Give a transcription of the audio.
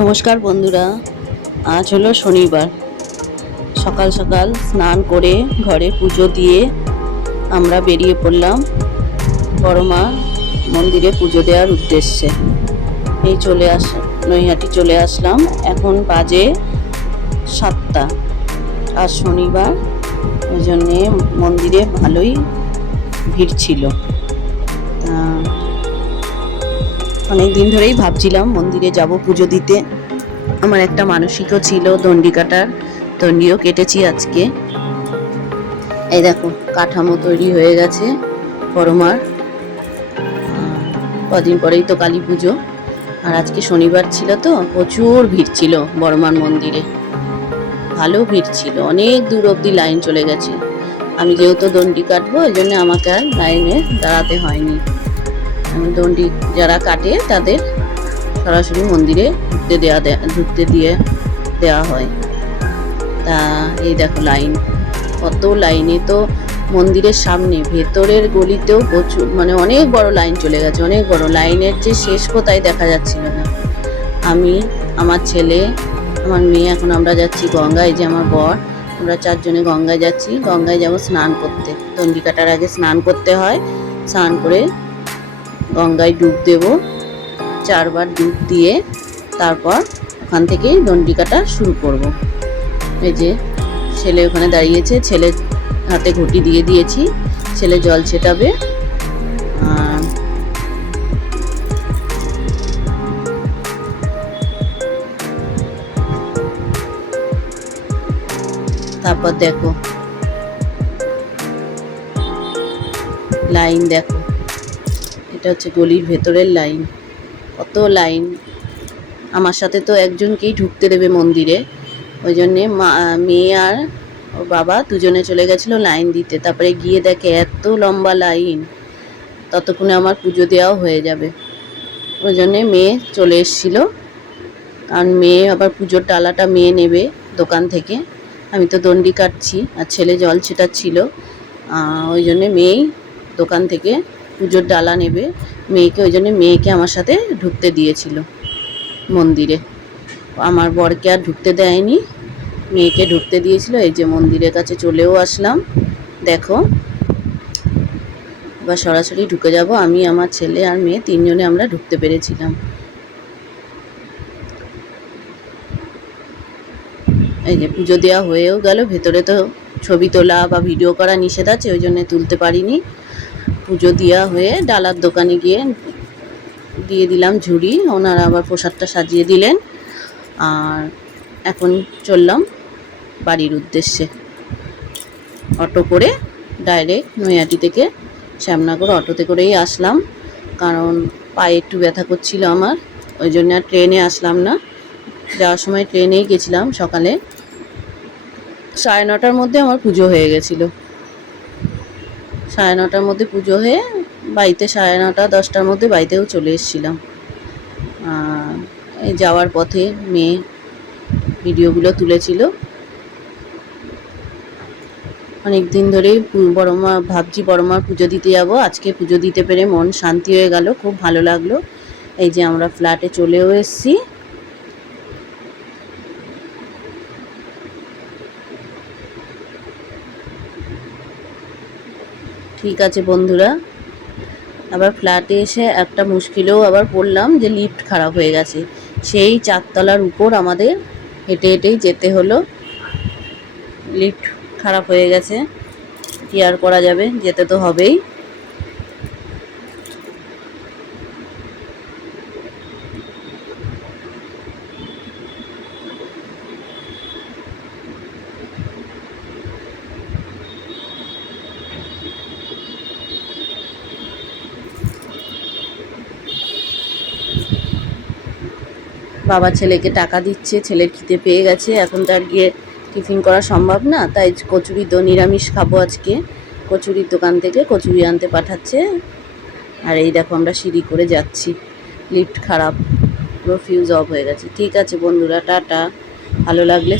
নমস্কার বন্ধুরা, আজ হলো শনিবার। সকাল সকাল স্নান করে ঘরে পুজো দিয়ে আমরা বেরিয়ে পড়লাম বড় মা মন্দিরে পুজো দেওয়ার উদ্দেশ্যে। এই নৈহাটি চলে আসলাম। এখন বাজে 7টা। আজ শনিবার, ওই জন্যে মন্দিরে ভালোই ভিড় ছিল। অনেক দিন ধরেই ভাবছিলাম মন্দিরে যাব পুজো দিতে। আমার একটা মানসিকও ছিল দণ্ডি কাটার, দণ্ডিও কেটেছি আজকে। এই দেখো কাঠামো তৈরি হয়ে গেছে বড়মার। কদিন পরেই তো কালী পুজো, আর আজকে শনিবার ছিল তো প্রচুর ভিড় ছিল বড়মার মন্দিরে। ভালো ভিড় ছিল, অনেক দূর অবধি লাইন চলে গেছে। আমি যেহেতু দণ্ডি কাটবো ওই জন্য আমাকে আর লাইনে দাঁড়াতে হয়নি। দণ্ডি যারা কাটে তাদের সরাসরি মন্দিরে ঢুকতে দিয়ে দেওয়া হয়। তা এই দেখো লাইন, কত লাইনে তো মন্দিরের সামনে ভেতরের গলিতেও প্রচুর, মানে অনেক বড় লাইন চলে গেছে, অনেক বড়। লাইনের যে শেষ কোথায় দেখা যাচ্ছিল না। আমি, আমার ছেলে, আমার মেয়ে, এখন আমরা যাচ্ছি গঙ্গায়। যে আমার বর, আমরা 4 জনে গঙ্গায় যাচ্ছি। গঙ্গায় যাব স্নান করতে। দণ্ডি কাটার আগে স্নান করতে হয়। স্নান করে গঙ্গায় ডুব দেব, 4 বার ডুব দিয়ে তারপর ওখান থেকে দণ্ডি কাটা শুরু করব। এই যে ছেলে ওখানে দাঁড়িয়েছে, ছেলে হাতে ঘটি দিয়ে দিয়েছি, ছেলে জল ছেটাবে। আর তারপর দেখো লাইন, দেখো এটা হচ্ছে গলির ভেতরের লাইন। কত লাইন। আমার সাথে তো একজনকেই ঢুকতে দেবে মন্দিরে, ওই জন্যে মেয়ে আর ওর বাবা দুজনে চলে গেছিলো লাইন দিতে। তারপরে গিয়ে দেখে এত লম্বা লাইন, ততক্ষণে আমার পুজো দেওয়াও হয়ে যাবে। ওই জন্যে মেয়ে চলে এসেছিলো, কারণ মেয়ে আবার পুজোর ডালাটা মেয়ে নেবে দোকান থেকে। আমি তো দণ্ডি কাটছি আর ছেলে জল ছেটাচ্ছিল, ওই জন্যে মেয়েই দোকান থেকে পুজোর ডালা নেবে মেয়েকে। ওই জন্যে মেয়েকে আমার সাথে ঢুকতে দিয়েছিল মন্দিরে। আমার বরকে আর ঢুকতে দেয়নি, মেয়েকে ঢুকতে দিয়েছিল। এই যে মন্দিরের কাছে চলেও আসলাম, দেখো এবার সরাসরি ঢুকে যাব। আমি, আমার ছেলে আর মেয়ে 3 জনে আমরা ঢুকতে পেরেছিলাম। এই যে পুজো দেওয়া হয়েও গেল। ভেতরে তো ছবি তোলা বা ভিডিও করা নিষেধ আছে, ওই জন্য তুলতে পারিনি। পুজো দেওয়া হয়ে ডালার দোকানে গিয়ে দিয়ে দিলাম ঝুড়ি, ওনারা আবার প্রসাদটা সাজিয়ে দিলেন। আর এখন চললাম বাড়ির উদ্দেশ্যে অটো করে। ডাইরেক্ট নৈহাটি থেকে শ্যামনগর অটোতে করেই আসলাম, কারণ পায়ে একটু ব্যথা করছিল আমার, ওই জন্য আর ট্রেনে আসলাম না। যাওয়ার সময় ট্রেনেই গেছিলাম। সকালে 9:30টার মধ্যে আমার পুজো হয়ে গেছিলো। 9:30টার মধ্যে পুজো হয়ে বাড়িতে 9:30, 10টার মধ্যে বাড়িতেও চলে এসেছিলাম। এই যাওয়ার পথে মেয়ে ভিডিওগুলো তুলেছিল। অনেক দিন ধরেই বড়মা ভাবছি বড়মার পুজো দিতে যাব। আজকে পুজো দিতে পেরে মন শান্তি হয়ে গেল, খুব ভালো লাগলো। এই যে আমরা ফ্ল্যাটে চলেও এসেছি। ঠিক আছে বন্ধুরা, আবার ফ্ল্যাটে এসে একটা মুশকিলেও আবার পড়লাম, যে লিফট খারাপ হয়ে গেছে। সেই 4 তলার উপর আমাদের হেঁটে হেঁটেই যেতে হলো। লিফট খারাপ হয়ে গেছে, কি আর করা যাবে, যেতে তো হবেই। বাবা ছেলেকে টাকা দিচ্ছে, ছেলের খিদে পেয়ে গেছে। এখন তার গিয়ে টিফিন করা সম্ভব না, তাই কচুরি নিরামিষ খাবো আজকে। কচুরির দোকান থেকে কচুরি আনতে পাঠাচ্ছে। আর এই দেখো আমরা সিঁড়ি করে যাচ্ছি, লিফট খারাপ, পুরো ফিউজ অফ হয়ে গেছে। ঠিক আছে বন্ধুরা, টাটা। ভালো লাগলে